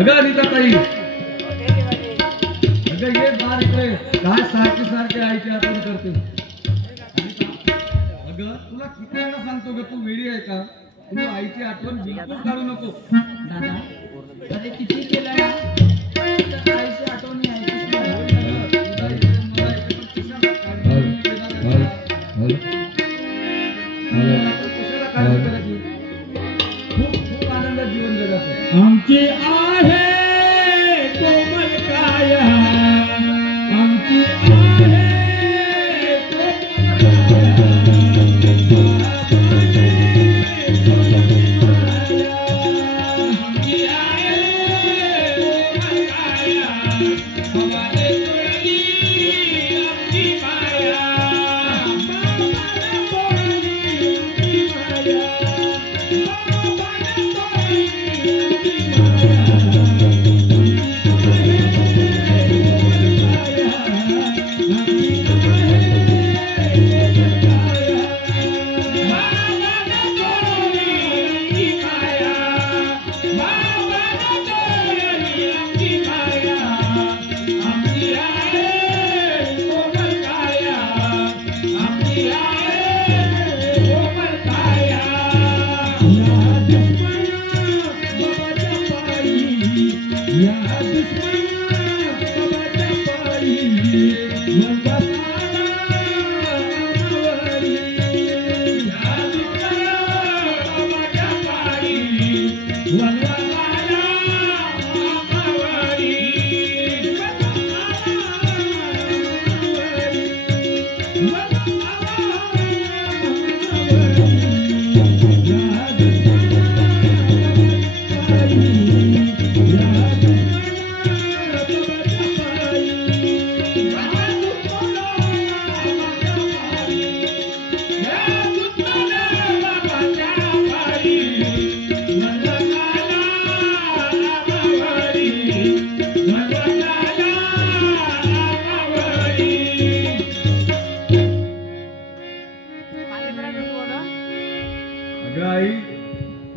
अगं अनिता ताई, अगं ये बार इकडे. काय सारखे सारखे आईची आठवण करते. अगं तुला किती वेळा सांगतो ग, तू वेडी आहे का? तू आईची आठवण बिलकुल काढू नको. दादा अरे किती केलं ना आईची आठवण नाही खूप आनंदात जीवन जगायचं. आमची आहे कोमल काया, आमची आहे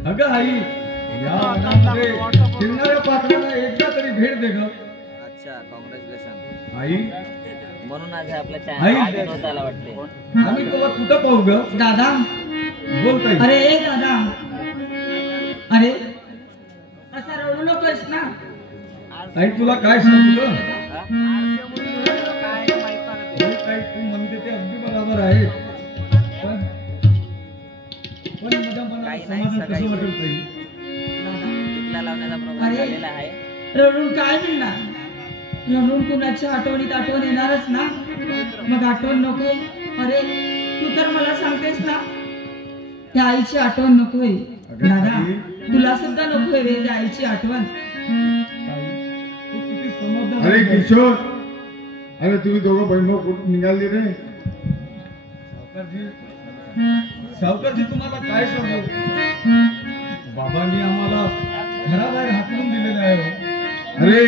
अगं आई, या वनामध्ये फिरणाऱ्या पाखरांना एकदा तरी भेट दे ग. अच्छा, कॉंग्रॅच्युलेशन आई. म्हणून आज आपल्या आई. चॅनल होताला वाटते. आम्ही तुला कुठं पाहू ग? दादा बोल ताई. अरे ए दादा अरे असा रडू नकोस ना. आई तुला काय सांगू ग? काय काही तू म्हणते ते अगदी बरोबर आहे, पण माझ्या मनाला काही नाही, समाधान सगळं कसं वाटेल ताई? टिकला लावण्याचा प्रोग्राम अरे. झालेला आहे. रडून काय मिळणार? रडून कुणाच्या आठवणीत आठवण येणारच ना. मग आठवण नको. अरे तू तर मला सांगतेस ना त्या आईची आठवण नकोय. अगं दादा ताई. तुला सुद्धा नकोय रे त्या आईची आठवण. ताई, तू किती समजदार अरे आहे. किशोर, अरे तुम्ही दोघं बहीण भाऊ कुठं निघाले रे? सावकारजी तुम्हाला काय सांगू, बाबांनी आम्हाला घराबाहेर हाकलून दिलेलं आहे. अरे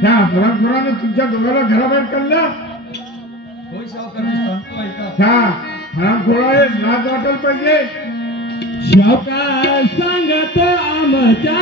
त्या हरामखोरानं तुमच्या दोघांना घराबाहेर काढलं. होय सावकारजी, सांगतो ऐका. त्या हरामखोराला लाज वाटायला पाहिजे. सावकार सांगतो आमच्या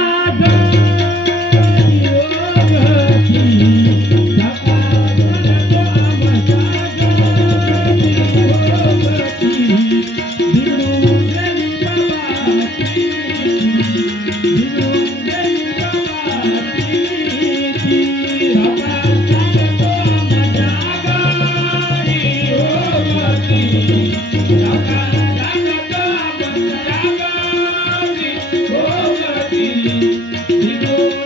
Oh,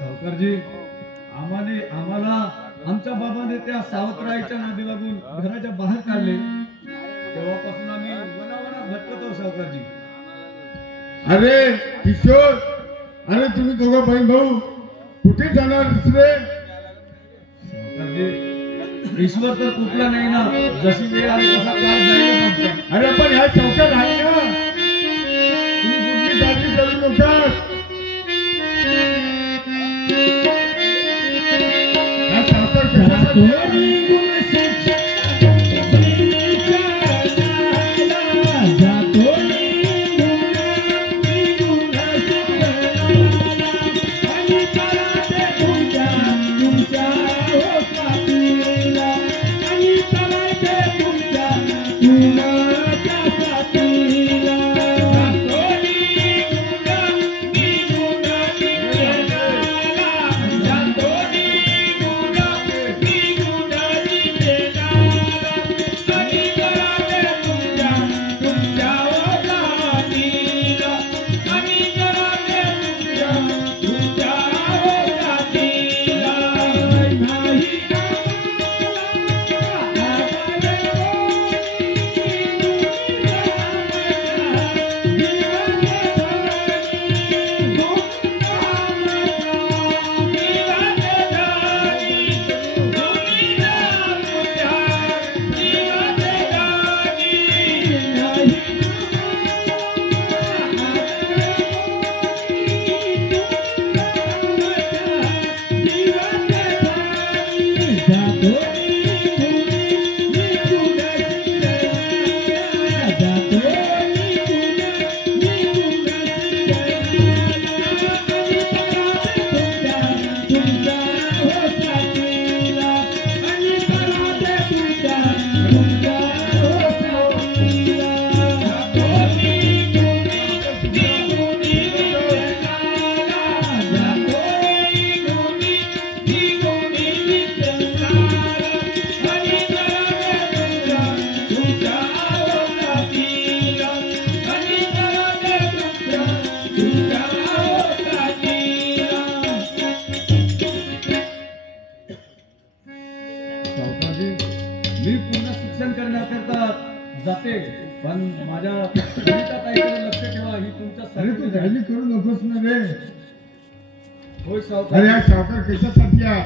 सावकारजी, आम्हाला आमच्या बाबाने त्या सावतरायच्या नादी लागून घराच्या बाहेर काढले, तेव्हापासून आम्ही वनावना भटकत आहोत सावकारजी. अरे किशोर, अरे तुम्ही दोघं बहीण भाऊ कुठे जाणार दुसरे? सावकारजी, ईश्वर तर कुठला नाही ना, जशी वेळ आली तसा काळ जाईल आमचा. अरे पण ह्या चौकात आहे ना, तुम्ही कुठली काळजी करू नकास. ह्या चौकात कशासाठी? मी पुन्हा शिक्षण करण्याकरता जाते, पण माझ्या ताईकडे लक्ष ठेवा. ही तुमच्या अरे तू काळजी करू नकोस ना रे. होय अरे सावकार. हा सावकार कशासाठी आहे?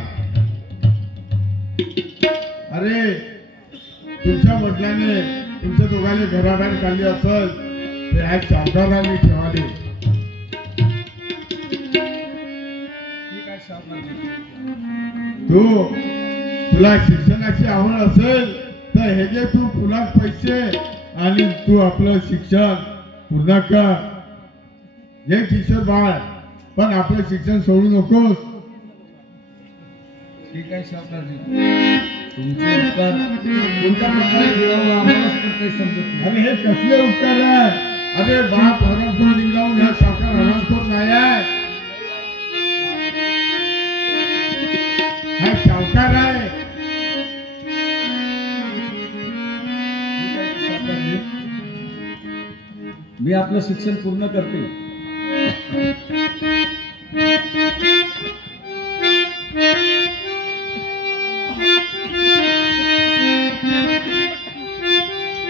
अरे तुमच्या वडिलांनी तुमच्या दोघांनी घराबाहेर काढली असल तर ह्या सावकारांनी ठेवाले. ठीक आहे सावकारजी. तुला शिक्षणाची आवड असेल तर हे जे तू पुन्हा पैसे आणि तू आपलं शिक्षण पूर्ण कर. हे किशोर बाळ, पण आपलं शिक्षण सोडू नकोस. ठीक आहे सावकारजी. तुमचे उपकार कोणत्या प्रकारे मिळावं आम्हालाच तर काही समजत नाही. अरे हे कसले उपकार आहे? अरे बाप हरणखोर निघावून ह्या सावकार हरणखोर नाही आहे. हा सावकार आहे. ठीक आहे सावकारजी. मी आपलं शिक्षण पूर्ण करते.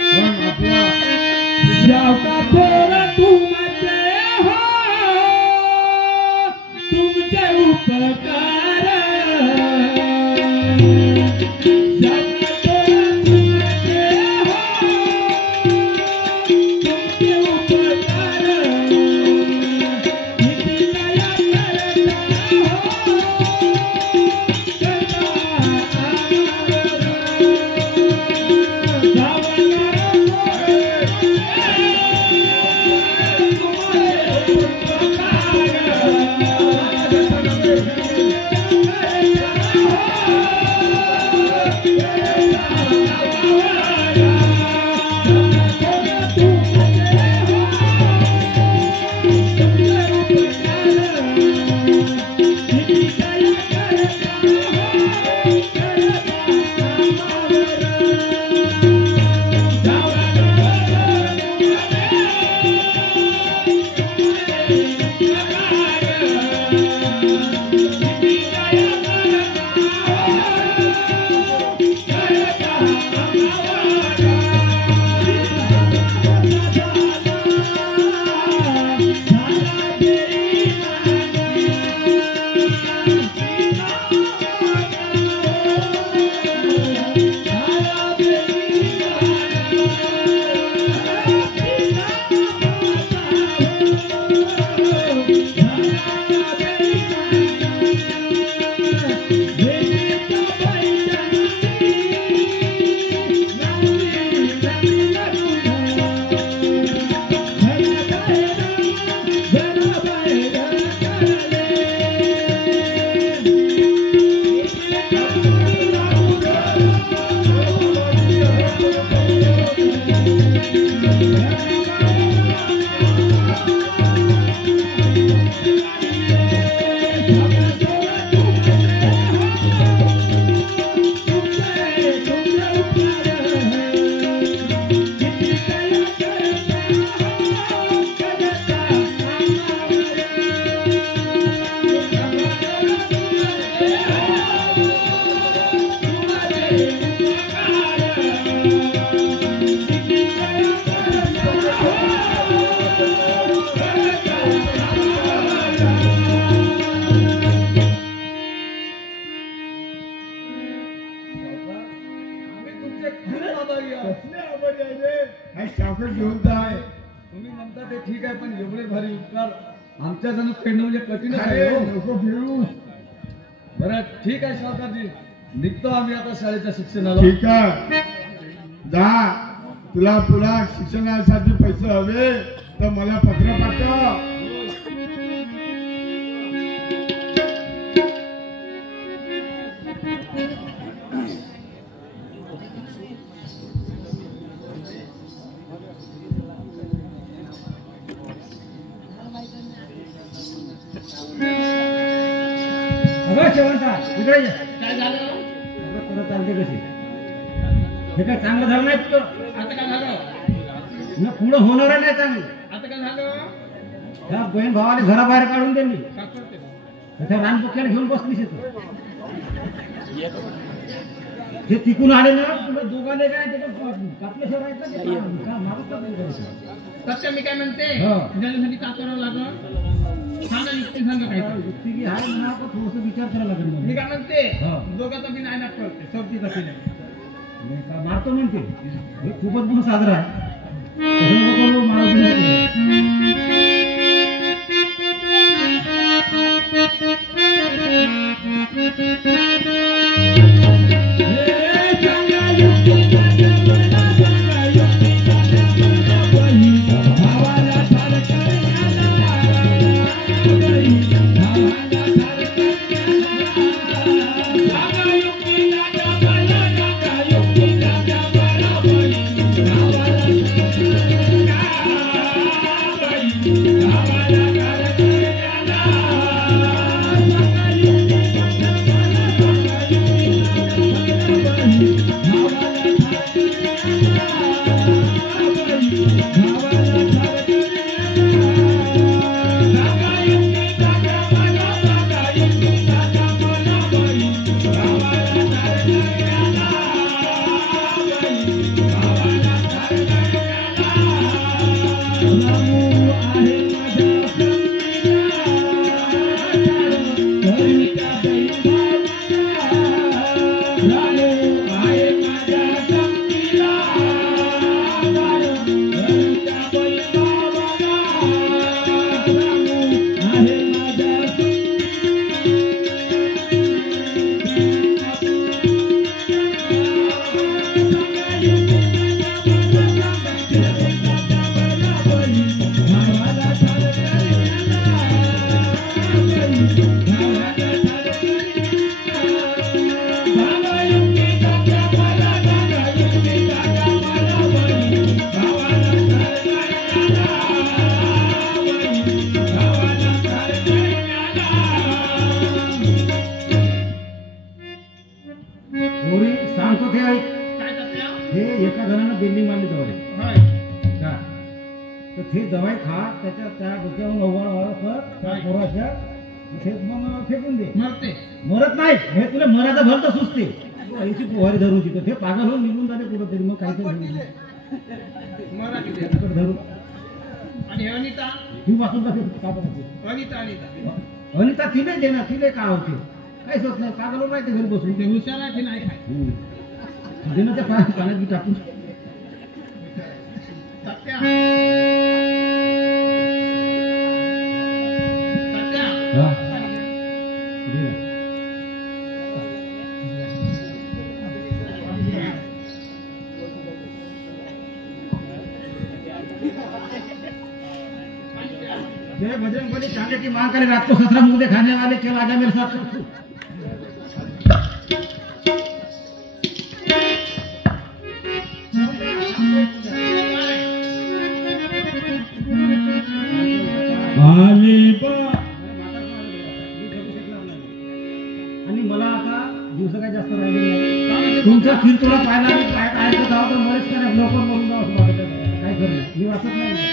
पण आपल्या तुमचे उपकार किती आभारी आहे. कसले आवड आहे रे काय चॉकलेट घेऊन जाय तुम्ही म्हणता ते ठीक आहे, पण एवढे भारी उपकार आमच्या जण फेडणं म्हणजे कठीणच आहे अरे हो. नको फिरू बरं ठीक आहे सावकारजी, निघतो आम्ही आता शाळेच्या शिक्षणाला. ठीक आहे जा तुला पुन्हा शिक्षणासाठी पैसे हवे तर मला पत्र पाठव. अगं शेवंता इकडे ये. काय झालं अगं, तुला चालते कशी हे काय चांगलं झालं नाही तुझं. आता काय झालं न पुढं होणार नाही चांगलं. आता काय झालं त्या बहीण भावाने घराबाहेर काढून दिली. काय करते त्याच्या रानपुक्याला घेऊन बसलीस तू. जे तिकून आले ना तुला दोघांनी काय कापल्याशिवाय राहायचं नाही. मागच टाकून द्यायचं. सत्य मी काय म्हणते हा. ज्यासाठी का करावं लागलं सांगा युक्ती सांगा काय काय युक्ती की आहे म्हणून आपण थोडंसं विचार करायला लागेल मला. मी काय म्हणते हा. दोघाचा बी नाही नाक करते सोबतीचा बी नाही मी का मारतो म्हणते हे खूपच गुण साजरा आहे. तसं नको करू, मारू बी नको. दवाई खा त्याच्या त्या डोक्यावर नव्वद वाढत पोराच्या मग फेकून दे. मरते मरत नाही हे तुला मरायचं भलत सुचते याची पोहारी धरून तिथं ते पागल होऊन निघून जाते कुठंतरी मग काहीतरी मराठी धरून आणि अनिता तू वाचून का बघते अनिता अनिता अनिता तिने दे ना तिने का होते काहीच होत नाही पागल होऊन राहते घरी बसून ते हुशार आहे की नाही काय दे ना त्या पाण्यात बी टाकून सत्या हा दे ना. जय बजरंग बली चांगे की मां करे रात को 17 मुर्दे खाने वाले चल आजा मेरे साथ. आणि मला आता दिवस काही जास्त राहिले नाही. तुमचा कीर्तोला पाहायला ऐकत आहोत तर मलाच काय लवकर बोलून जावं असं वाटत आहे. काय करू मी वाचत नाही.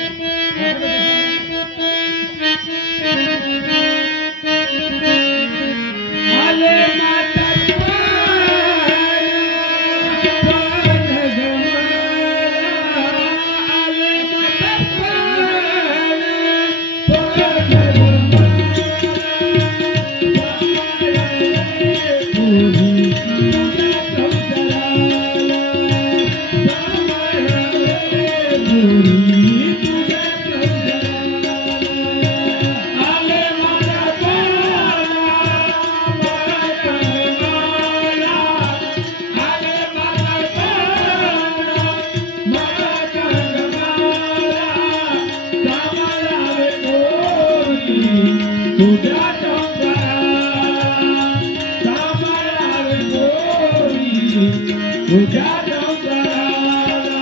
तुझ्या डोंगराला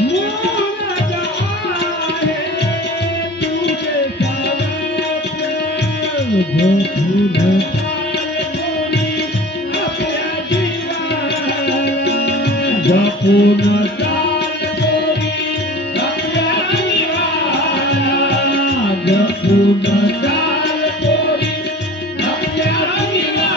मोराचा आहे, तुझे सावत्र झोपून तारपोरी आपल्या जीवाला, जपून तारपोरी आपल्या जीवाला, जपून तारपोरी आपल्या जीवाला.